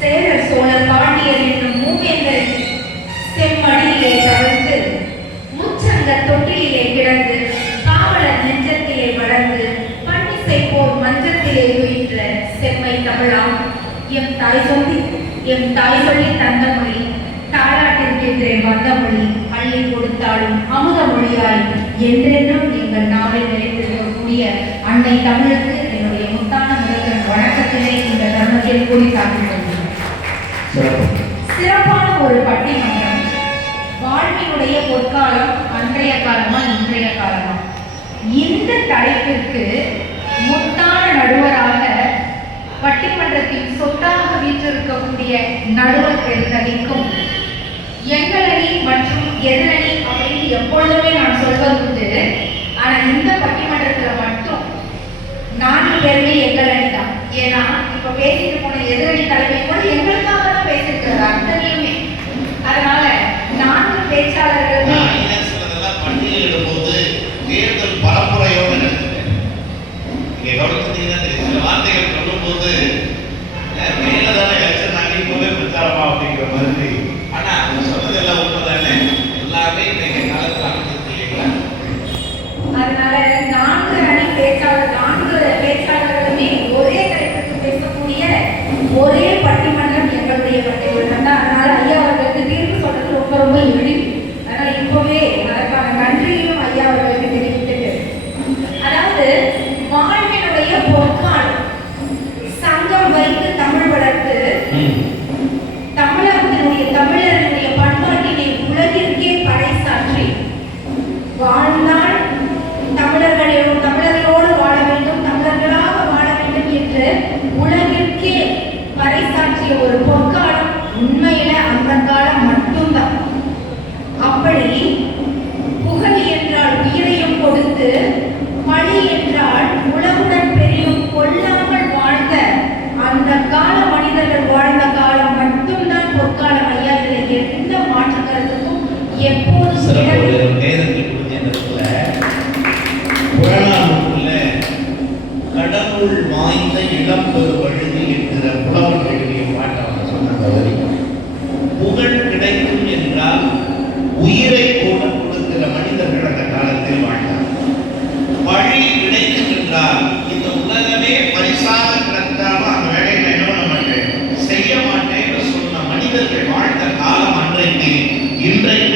சேரர் சோழர் பாண்டியர் என்னும் மூவேந்தர் முச்சங்க தொட்டிலே கிடந்து காவலர் நெஞ்சத்திலே வளர்ந்து பன்னிசை மஞ்சத்திலே துயின்ற செம்மை தமிழாம். எம் தாய் சொல்லி எம் தாய் சொல்லி தந்த மொழி தாராட்டிருக்கின்ற வந்த கொடுத்தாலும் அமுத என்றென்றும் அன்னை தமிழுக்கு என்னுடைய முத்தான முதல்வன் வணக்கத்திலே இந்த தருணத்தில் கூடி காட்டுகிறேன் சிறப்பான ஒரு பட்டிமன்றம். வாழ்வினுடைய பொற்காலம் அன்றைய காலமா இன்றைய காலமா? இந்த தலைப்பிற்கு முத்தான நடுவராக பட்டிமன்றத்தின் சொத்தாக வீற்றிருக்கக்கூடிய நடுவர் தேர்ந்தளிக்கும் எங்களணி மற்றும் எதிரணி அப்படின்னு எப்பொழுதுமே நான் சொல்வது உண்டு ஆனா இந்த பட்டிமன்றத்தில் மட்டும் நான்கு பேருமே எங்கள் அணி தான் ஏன்னா இப்ப பேசிட்டு போன எதிரணி தலைமை கூட எங்களுக்காக தான் பேசிருக்கிறது அத்தனையுமே. அதனால நான்கு பேச்சாளர்களுமே பட்டியலிடும்போது தேர்தல் பரப்புரையோடு நடத்துகிறேன் நீங்க கவனிச்சிருந்தீங்கன்னா தெரியும். சில வார்த்தைகள் சொல்லும்போது மேலதான எலெக்ஷன் நாங்கள் இப்பவே பிரச்சாரமா அப்படிங்கிற மாதிரி புகழ் வாய்ந்த இளம்பெரு வழுதி என்கிற புலவர் எழுதிய பாட்டாக சொன்னாங்க புகழ் கிடைக்கும் என்றால் உயிரை கூட கொடுக்கிற மனிதர்கள் அந்த காலத்தில் வாழ்ந்தார். வழி கிடைக்கும் என்றால் இந்த உலகமே பரிசாக கிடந்தாலும் அந்த வேலையில என்ன பண்ண மாட்டேன்? செய்ய மாட்டேன்னு சொன்ன மனிதர்கள் வாழ்ந்த காலம் அன்றைக்கு இன்றைக்கு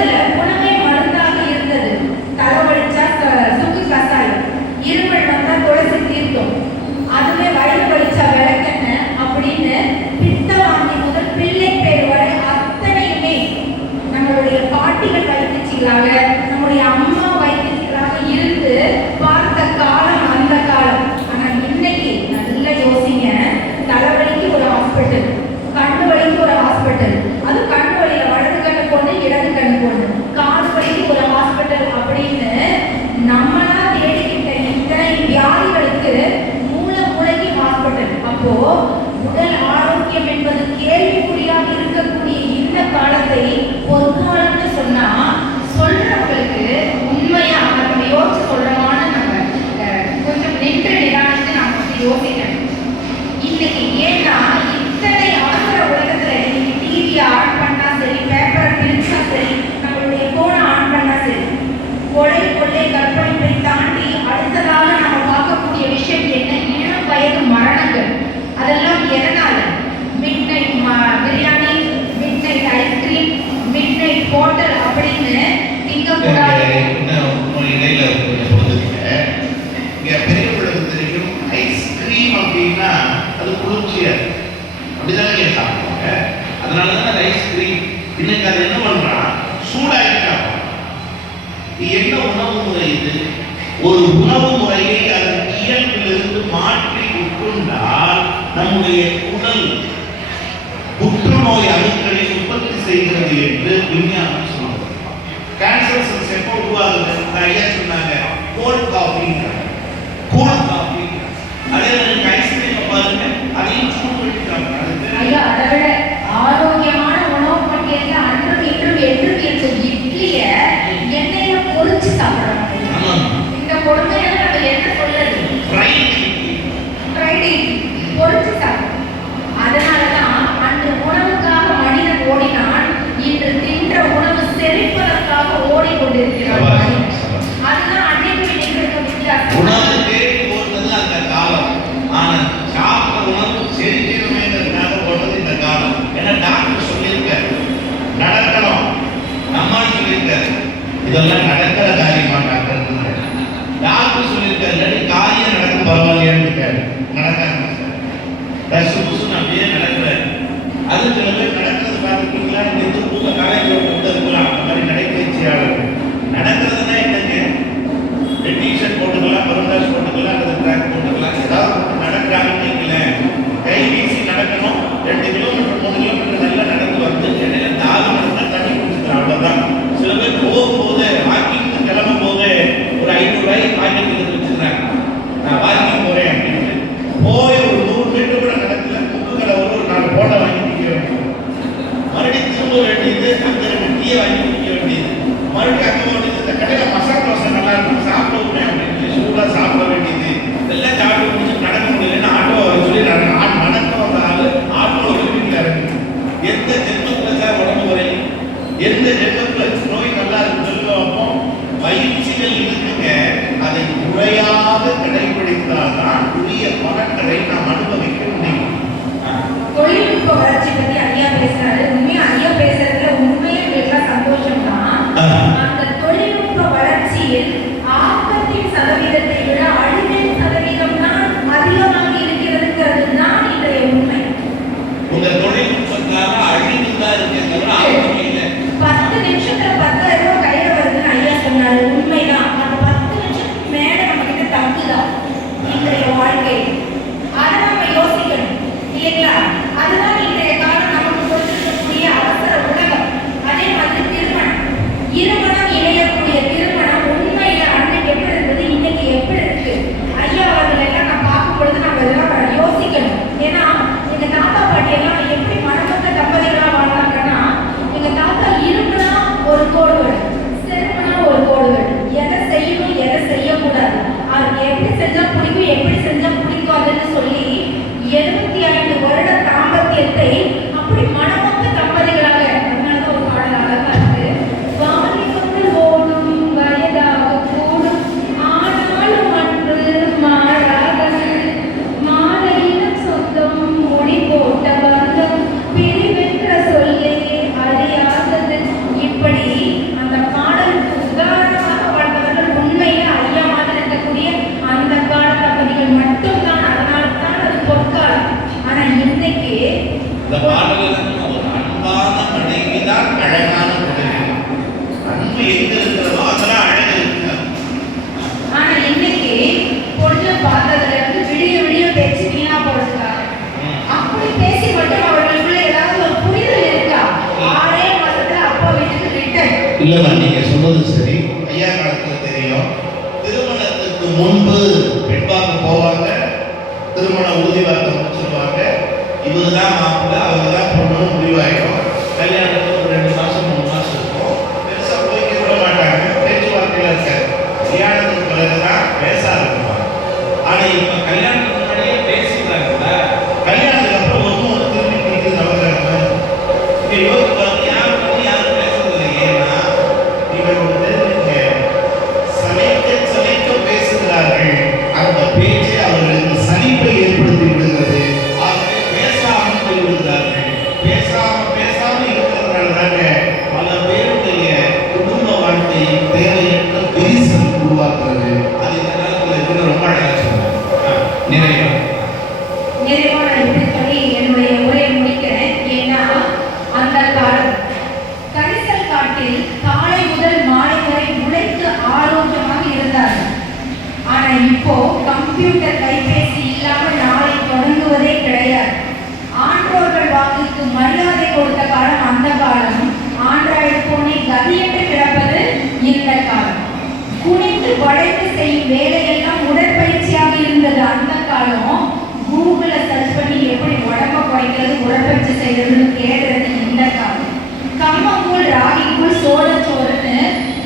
இடத்துல இன்னைக்கு அதை என்ன பண்றான்? சூடாக்கிட்டான். என்ன உணவு முறை இது? ஒரு உணவு முறையை அதன் இயல்பிலிருந்து மாற்றி உட்கொண்டால் நம்முடைய உடல் புற்றுநோய் அணுக்களை உற்பத்தி செய்கிறது என்று விஞ்ஞானம் சொல்லுவாங்க கேன்சர் செல்ஸ் எப்போ உருவாகுது? நிறைய சொன்னாங்க. கோல்ட் காஃபி கூல் காஃபி அதே மாதிரி ஐஸ்கிரீம் பாருங்க அதையும் சூடு பண்ணிட்டாங்க இதெல்லாம் நடக்கிற காரியமா நடக்கிறது. யாருக்கும் சொல்லியிருக்காரு? காரியம் நடக்கும் பரவாயில்லையான்னு நடக்காங்க சார் சுசு அது சில பேர் நடக்கிறது பார்த்துருக்கீங்களா? டீயை வாங்கி குடிக்க வேண்டியது மறுபடியும் அங்கே வேண்டியது இந்த கடையில் மசாலா தோசை நல்லா இருக்கும். சாப்பிட அப்படின்னு சூடாக சாப்பிட வேண்டியது. எல்லாம் சாப்பிட்டு முடிச்சு நடக்க முடியலன்னா ஆட்டோ வர சொல்லி நடக்க நடக்க வந்த ஆள் வீட்டில் எந்த ஜென்மத்தில் சார் உடம்பு குறையும்? எந்த ஜென்மத்தில் நோய் நல்லா சொல்லுவோமோ பயிற்சிகள் இருக்குங்க. அதை முறையாக கடைபிடித்தால்தான் உரிய பலன்களை நாம் அனுபவிக்க முடியும். தொழில்நுட்ப பிரம்மாண்ட இந்த பாடலுக்கு ஒரு அன்பான மனைவி தான் அழகான மனைவி. அன்பு எங்க இருக்கிறதோ அதெல்லாம் அழகு இருக்கிறது ஆனா இன்னைக்கு பொண்ணு பார்த்ததுல இருந்து விடிய விடிய பேச்சு வீணா போடுறாங்க அப்படி பேசி மட்டும் அவர்களுக்குள்ள ஏதாவது ஒரு புரிதல் இருக்கா? ஆறே மாசத்துல அப்பா வீட்டுக்கு விட்டேன் இல்லம்மா நீங்க சொன்னது சரி. ஐயா காலத்துல தெரியும். திருமணத்துக்கு முன்பு மாப்பிள்ள அவங்க தான் பொண்ணு முடிவாயிடும் கல்யாணம் கம்ப்யூட்டர் கைபேசி இல்லாமல் நாளை தொடங்குவதே கிடையாது. ஆன்றோர்கள் வாக்குக்கு மரியாதை கொடுத்த காலம் அந்த காலம். ஆண்ட்ராய்டு போனை கதியிட்டு கிடப்பது இந்த காலம். குனிந்து படைத்து செய்யும் வேலையெல்லாம் உடற்பயிற்சியாக இருந்தது அந்த காலம். கூகுள சர்ச் பண்ணி எப்படி உடம்ப குறைக்கிறது உடற்பயிற்சி செய்யறதுன்னு கேடுறது இந்த காலம். கம்மங்கூழ் சோழ சோழச்சோறுன்னு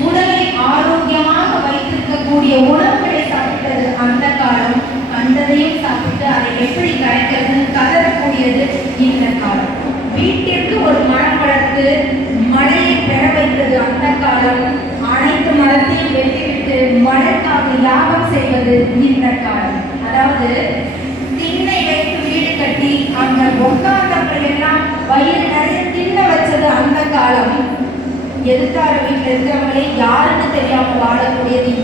உடலை ஆரோக்கியமாக வைத்திருக்கக்கூடிய உணவு காலம் கண்டதையும் சாப்பிட்டு அதை எப்படி கரைக்கிறதுன்னு கதறக்கூடியது இந்த காலம். வீட்டிற்கு ஒரு மரம் வளர்த்து மழையை பெற வைத்தது அந்த காலம். அனைத்து மரத்தையும் வெட்டிவிட்டு மழைக்காக லாபம் செய்வது இந்த காலம். அதாவது திண்ணை வைத்து வீடு கட்டி அந்த உட்கார்ந்தவர்கள் எல்லாம் வயிறு நிறைய திண்ண வச்சது அந்த காலம். எதிர்த்தார வீட்டில் இருக்கிறவங்களே யாருன்னு தெரியாமல் வாழக்கூடியது இந்த